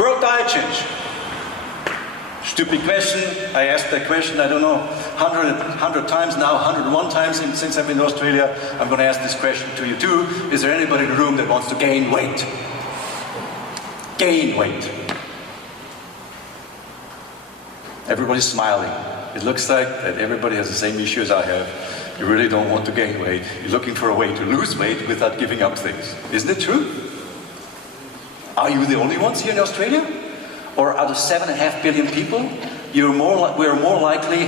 World diet change. Stupid question. I asked that question, I don't know, 100 times now, 101 times since I've been in Australia. I'm going to ask this question to you too. Is there anybody in the room that wants to gain weight? Gain weight. Everybody's smiling. It looks like that everybody has the same issue as I have. You really don't want to gain weight. You're looking for a way to lose weight without giving up things. Isn't it true? Are you the only ones here in Australia? Or out of 7.5 billion people, we're more likely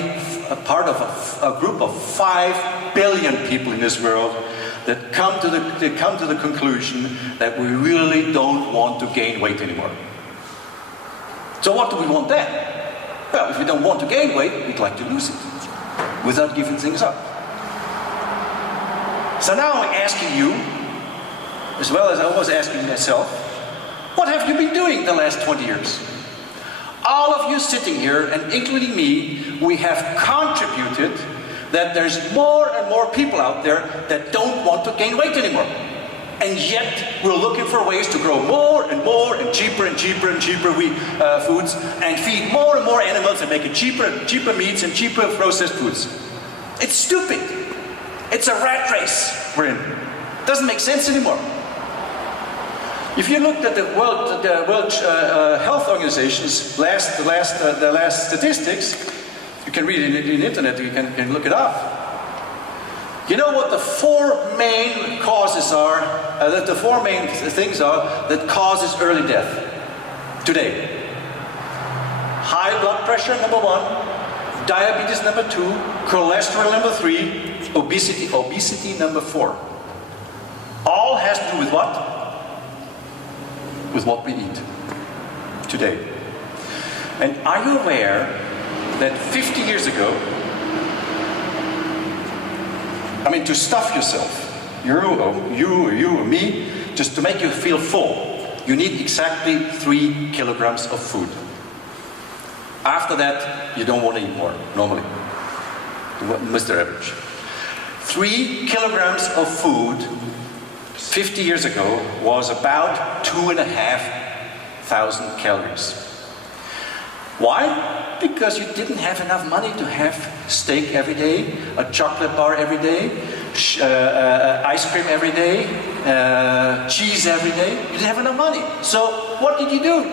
a part of a group of 5 billion people in this world that come to the conclusion that we really don't want to gain weight anymore. So what do we want then? Well, if we don't want to gain weight, we'd like to lose it without giving things up. So now I'm asking you, as well as I was asking myself, what have you been doing the last 20 years? All of you sitting here, and including me, we have contributed that there's more and more people out there that don't want to gain weight anymore. And yet, we're looking for ways to grow more and more and cheaper foods, and feed more and more animals and make it cheaper meats and cheaper processed foods. It's stupid. It's a rat race we're in. It doesn't make sense anymore. If you looked at the World Health Organization's the last statistics, you can read it in the internet, you can look it up. You know what the four main causes are, the four main things are that causes early death today? High blood pressure, number 1, diabetes, number 2, cholesterol, number 3, obesity, number 4. All has to do with what? With what we eat today. And are you aware that 50 years ago, I mean, to stuff yourself, you or me, just to make you feel full, you need exactly 3 kilograms of food. After that, you don't want to eat more, normally. Mr. Average. 3 kilograms of food 50 years ago was about 2,500 calories. Why? Because you didn't have enough money to have steak every day, a chocolate bar every day, ice cream every day, cheese every day. You didn't have enough money. So what did you do?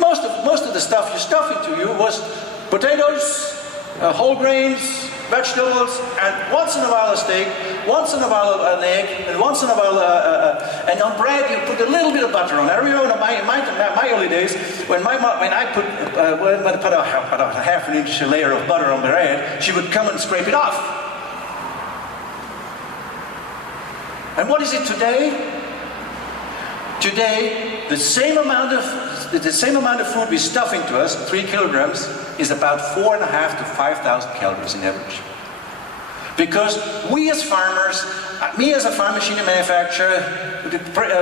Most of the stuff you stuffed into you was potatoes, whole grains, vegetables, and once in a while a steak, once in a while an egg, and once in a while and on bread you put a little bit of butter on. I remember in my early days when I put a half an inch layer of butter on bread, she would come and scrape it off. And what is it today? Today, the same amount of food we stuff into us, 3 kilograms, is about 4,500 to 5,000 calories in average. Because we as farmers, me as a farm machinery manufacturer,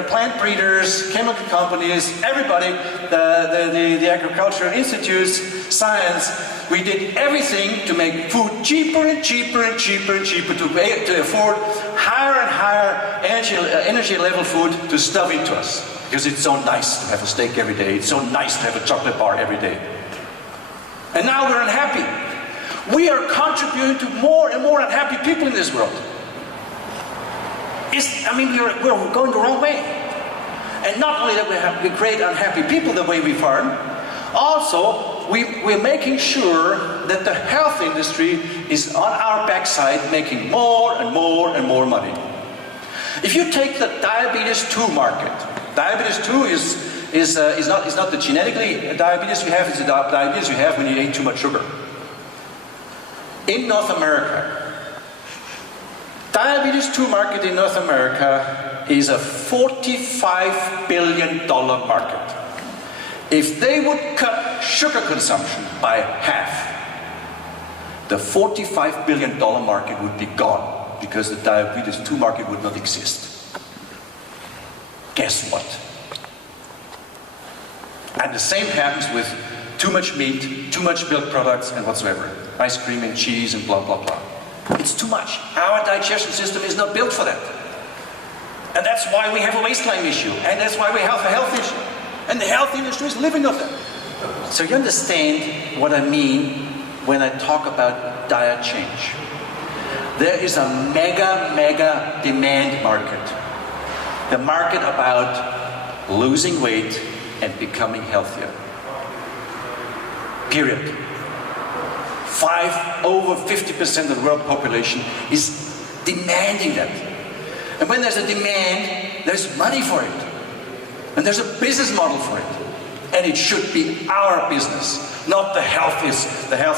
plant breeders, chemical companies, everybody, the agricultural institutes, science, we did everything to make food cheaper and cheaper and cheaper and cheaper to afford higher and higher energy level food to stuff into us. Because it's so nice to have a steak every day, it's so nice to have a chocolate bar every day. And now we're unhappy. We are contributing to more and more unhappy people in this world. We're going the wrong way. And not only that we create unhappy people the way we farm, also we're making sure that the health industry is on our backside making more and more and more money. If you take the diabetes 2 market, diabetes 2 is not the genetically diabetes you have, it's the diabetes you have when you eat too much sugar. In North America, diabetes 2 market in North America is a $45 billion market. If they would cut sugar consumption by half, the $45 billion market would be gone because the diabetes 2 market would not exist. Guess what? And the same happens with too much meat, too much milk products and whatsoever. Ice cream and cheese and blah, blah, blah. It's too much. Our digestion system is not built for that. And that's why we have a waistline issue. And that's why we have a health issue. And the health industry is living off that. So you understand what I mean when I talk about diet change. There is a mega demand market. The market about losing weight and becoming healthier. Period. Over 50% of the world population is demanding that. And when there's a demand, there's money for it. And there's a business model for it. And it should be our business, not the health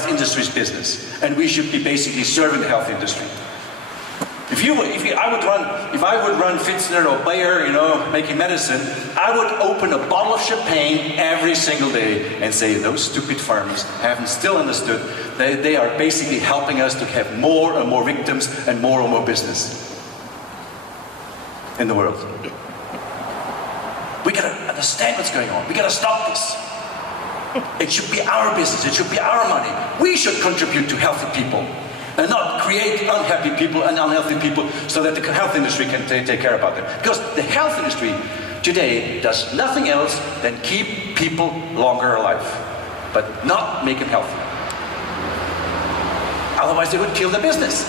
industry's business. And we should be basically serving the health industry. If I would run Pfizer or Bayer, making medicine, I would open a bottle of champagne every single day and say, those stupid farmers haven't still understood. They are basically helping us to have more and more victims and more business in the world. We gotta understand what's going on. We gotta stop this. It should be our business. It should be our money. We should contribute to healthy people and not create unhappy people and unhealthy people so that the health industry can take care about them. Because the health industry today does nothing else than keep people longer alive, but not make them healthy. Otherwise they would kill the business.